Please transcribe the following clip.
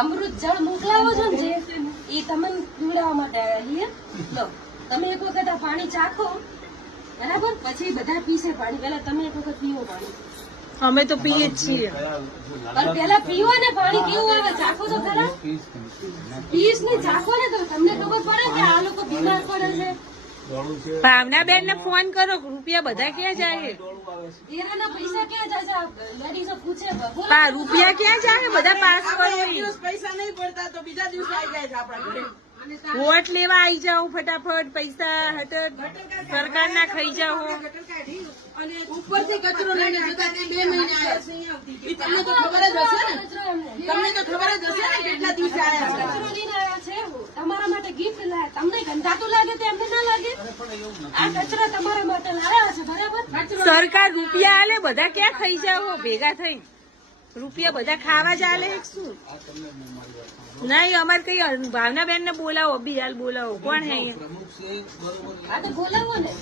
અમૃત જળ મોકલાવો છો ને જે એ તમને પીવડાવવા માટે આવ્યા છીએ. લો તમે એક વખત આ પાણી ચાખો બરાબર, પછી બધા પીશે પાણી. પેલા તમે એક વખત પીવો પાણી. અમે તો પીએ જ છીએ. પણ પેલા પીવો ને પાણી કેવું આવે ચાખો તો ખરા. પીસ ને ચાખો ને તો તમને ખબર પડે કે આ લોકો બીમાર પડે છે. ભાવનાબેન ને ફોન કરો, રૂપિયા બધા ક્યાં જાય? એના પૈસા ક્યાં જાય છે? લેડીઝો પૂછે રૂપિયા ક્યાં જાય? બધા પાસ કરો. પૈસા નહીં પડતા તો બીજા દિવસે આવી જાય છે આપણા ઘરે. વોટ લેવા આવી જાઓ ફટાફટ, પૈસા હટટ સરકાર ના ખાઈ જાઓ. અને ઉપરથી કચરો લઈને જતા 2 મહિને આવ્યા છે. ઈ તમને તો ખબર જ હશે ને, તમને તો ખબર જ હશે ને કેટલા દિવસે આવ્યા છે. કચરો લઈને આવ્યા છે. તમારા માટે ગિફ્ટ લાયા. તમને ગંધાતું લાગે તો એમને ના લાગે? આ કચરો તમારા માટે લાયા છે બરાબર. સરકાર રૂપિયા આલે, બધા ક્યાં ખાઈ જાઓ ભેગા થઈ? રૂપિયા બધા ખાવા જ આલે શું? નહીં અમારે કઈ ભાવનાબેન ને બોલાવો, અભી હાલ બોલાવો. કોણ હે? આ તો બોલાવો ને.